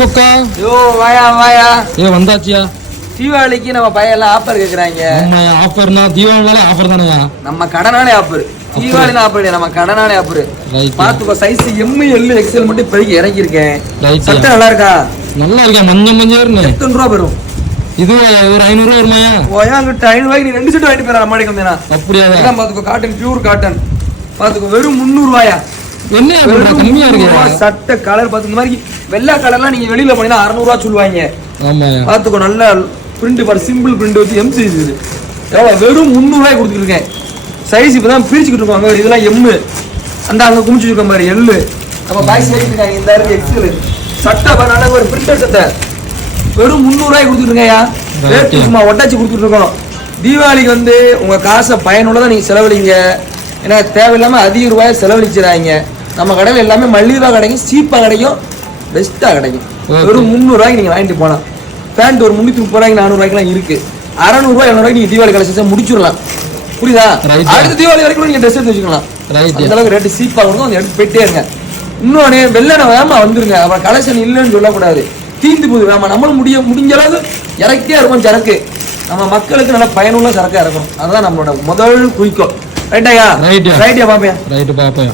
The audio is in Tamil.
சொக்கா யோ வாயா வாயா ஏ வந்தாச்சியா தீபாவளிக்கு நம்ம பையன் எல்லாம் ஆஃபர் கேக்குறாங்க. ஆஃபர்னா தீபாவளினாலே ஆஃபர் தானேயா? நம்ம கடனாலே ஆஃபர், தீபாவளி ஆஃபர் நம்ம கடனாலே ஆஃபர். பாத்துக்கோ சைஸ் எம் எல் எக்ஸ்எல் மட்டும் இப்போதைக்கு இறக்கி இருக்கேன். சட்டை நல்லா இருக்கா? நல்லா இருக்கா, மஞ்சள் மஞ்சள்னு. எத்தனை ரூபா வரும் இது? ஒரு 500 ரூபா வருமாயா? ஓயா அங்கிட்ட 500 ரூபாய்க்கு நீ 2 செட் வாங்கிட்டு போயிடலாம். அம்மாடி கம்மியா அப்படியா? பாத்துக்கோ காட்டன், பியூர் காட்டன். பாத்துக்கோ வெறும் 300 ரூபாயா? என்ன கம்மியா இருக்கு? சட்டை கலர் பாத்து இந்த மாதிரி வெள்ளை கலர்லாம் நீங்க வெளியில போனீங்கன்னா 600 ரூபா சொல்லுவாங்க. ஆமாயா. பாத்துக்கோ நல்ல பிரிண்ட் பாரு, சிம்பிள் பிரிண்ட் வச்சு எம் சைஸ் இது. எவ்வளவு? வெறும் 300 ரூபாய் கொடுத்துருக்கேன். சைஸ் இப்பதான் பிரிச்சுக்கிட்டு இருக்காங்க. இதெல்லாம் எம், அந்த அங்க குமிச்சு இருக்க மாதிரி எல். நம்ம பாய்ஸ் ஏறிட்டாங்க. இந்த இருக்கு எக்ஸ்எல். சட்டை பாரு நல்ல ஒரு பிரிண்டட் சட்டை. வெறும் 300 ரூபாய் கொடுத்துருக்கேயா? ரேட் சும்மா ஒட்டாச்சு கொடுத்துட்டு இருக்கோம். தீபாவளிக்கு வந்து உங்க காசை பயனுள்ளதான் நீங்க செலவழிங்க. ஏன்னா தேவையில்லாம அதிக ரூபாய் செலவழிச்சிடாங்க. நம்ம கடையில் எல்லாமே மலிவா கிடைக்கும், சீப்பா கிடைக்கும், பெஸ்டா கிடைக்கும். வெறும் 300 ரூபாய்க்கு நீங்க வாங்கிட்டு போலாம். பேண்ட் ஒரு 330 ரூபாய்க்கு 400 ரூபாய்க்குலாம் இருக்கு. 600 ரூபாய் 700 ரூபாய்க்கு நீங்க தீபாவளி கலெக்ஷன் முடிச்சிடலாம். புரியுதா? அடுத்த தீபாவளி வரைக்கும் நீங்க ட்ரெஸ் எடுத்து வச்சுக்கலாம். அந்த அளவுக்கு ரேட்டு சீப்பா கொடுக்கும். அந்த எடுத்து போயிட்டே இருங்க. இன்னொன்னு வெள்ளன வேமா வந்துருங்க. அப்புறம் கலெக்ஷன் இல்லைன்னு சொல்லக்கூடாது. தீந்து போகுது வேமா. நம்மளும் முடிஞ்ச அளவுக்கு இறக்கிட்டே இருக்கும் சரக்கு. நம்ம மக்களுக்கு நல்ல பயனுள்ள சரக்கா இருக்கும். அதுதான் நம்மளோட முதல் குறிக்கோள். ரைட்டாயா? ரைட்டியா பாப்பேன். ரைட்டு பாப்பேன்.